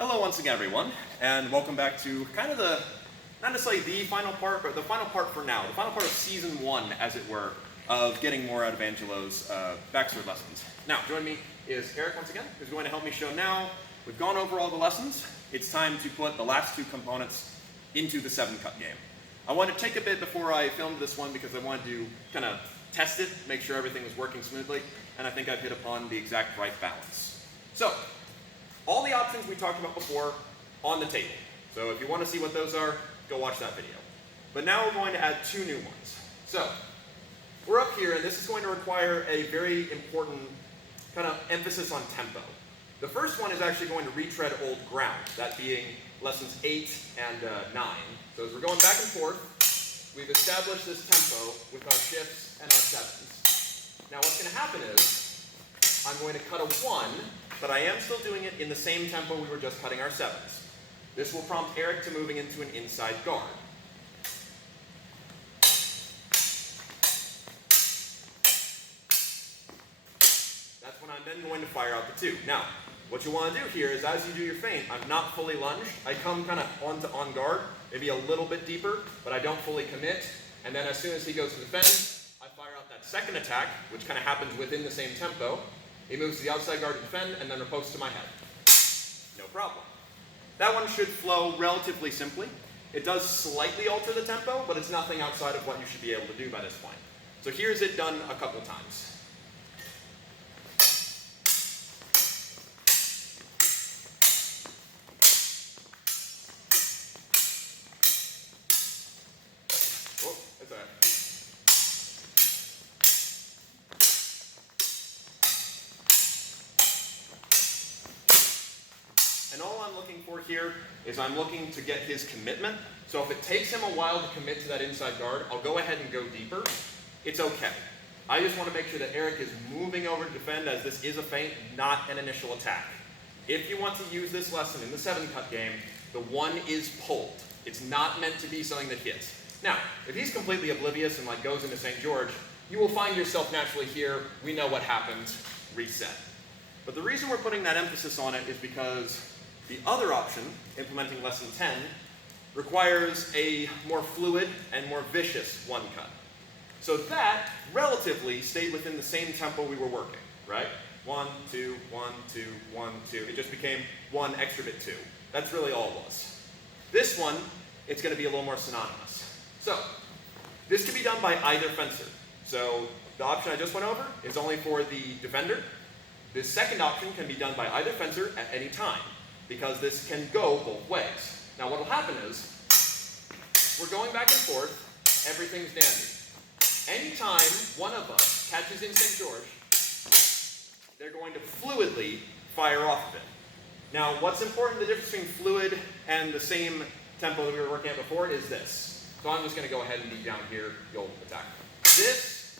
Hello once again, everyone, and welcome back to kind of not necessarily the final part, but the final part for now, the final part of Season 1, as it were, of getting more out of Angelo's backstory lessons. Now, joining me is Eric once again, who's going to help me show now. We've gone over all the lessons. It's time to put the last two components into the 7-cut game. I wanted to take a bit before I filmed this one because I wanted to kind of test it, make sure everything was working smoothly, and I think I've hit upon the exact right balance. So, all the options we talked about before on the table. So if you want to see what those are, go watch that video. But now we're going to add two new ones. So we're up here, and this is going to require a very important kind of emphasis on tempo. The first one is actually going to retread old ground, that being lessons 8 and 9. So as we're going back and forth, we've established this tempo with our shifts and our 7s. Now what's going to happen is, I'm going to cut a 1, but I am still doing it in the same tempo we were just cutting our 7s. This will prompt Eric to moving into an inside guard. That's when I'm then going to fire out the 2. Now, what you want to do here is as you do your feint, I'm not fully lunged. I come kind of on guard, maybe a little bit deeper, but I don't fully commit. And then as soon as he goes to defend, I fire out that second attack, which kind of happens within the same tempo. He moves to the outside guard to defend, and then riposte to my head. No problem. That one should flow relatively simply. It does slightly alter the tempo, but it's nothing outside of what you should be able to do by this point. So here's it done a couple times. Oh, that's all right. And all I'm looking for here is I'm looking to get his commitment. So if it takes him a while to commit to that inside guard, I'll go ahead and go deeper. It's okay. I just want to make sure that Eric is moving over to defend, as this is a feint, not an initial attack. If you want to use this lesson in the 7-cut game, the 1 is pulled. It's not meant to be something that hits. Now, if he's completely oblivious and goes into St. George, you will find yourself naturally here. We know what happened. Reset. But the reason we're putting that emphasis on it is because the other option, implementing lesson 10, requires a more fluid and more vicious 1-cut. So that relatively stayed within the same tempo we were working, right? 1, 2, 1, 2, 1, 2. It just became 1 extra bit 2. That's really all it was. This one, it's going to be a little more synonymous. So this can be done by either fencer. So the option I just went over is only for the defender. This second option can be done by either fencer at any time, because this can go both ways. Now what will happen is, we're going back and forth, everything's dandy. Anytime one of us catches in St. George, they're going to fluidly fire off of it. Now what's important, the difference between fluid and the same tempo that we were working at before is this. So I'm just going to go ahead and be down here, you'll attack. This,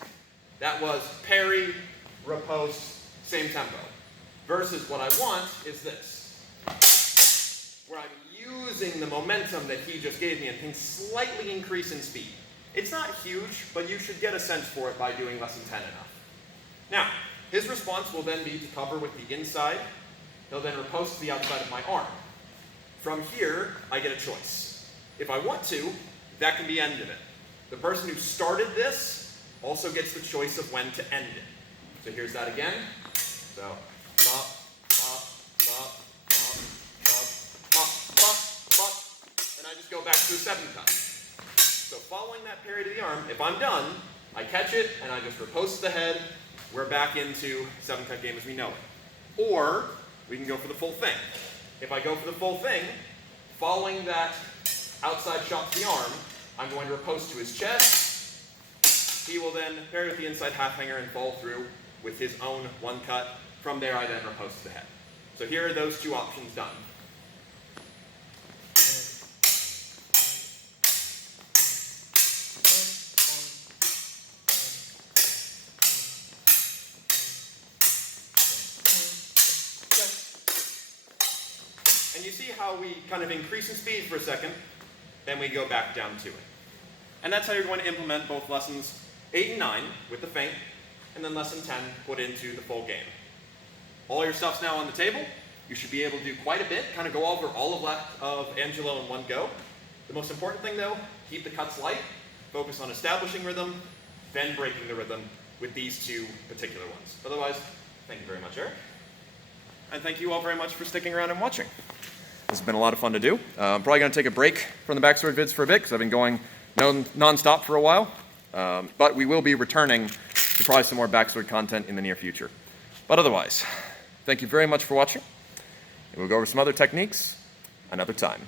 that was parry, riposte, same tempo. Versus what I want is this, where I'm using the momentum that he just gave me and can slightly increase in speed. It's not huge, but you should get a sense for it by doing lesson 10 enough. Now, his response will then be to cover with the inside. He'll then riposte to the outside of my arm. From here, I get a choice. If I want to, that can be the end of it. The person who started this also gets the choice of when to end it. So here's that again. So, bop, bop, bop, bop, bop, bop, bop, bop, and I just go back to a 7-cut. So following that parry to the arm, if I'm done, I catch it and I just riposte the head. We're back into 7-cut game as we know it. Or we can go for the full thing. If I go for the full thing, following that outside shot to the arm, I'm going to riposte to his chest. He will then parry with the inside half hanger and fall through with his own 1-cut. From there, I then riposte to the head. So here are those two options done. And you see how we kind of increase in speed for a second, then we go back down to it. And that's how you're going to implement both lessons 8 and 9 with the feint, and then lesson 10 put into the full game. All your stuff's now on the table. You should be able to do quite a bit, kind of go over all of Angelo in one go. The most important thing though, keep the cuts light, focus on establishing rhythm, then breaking the rhythm with these two particular ones. Otherwise, thank you very much, Eric. And thank you all very much for sticking around and watching. This has been a lot of fun to do. I'm probably going to take a break from the backstory vids for a bit because I've been going non-stop for a while. But we will be returning to probably some more backstory content in the near future. But otherwise, thank you very much for watching. And we'll go over some other techniques another time.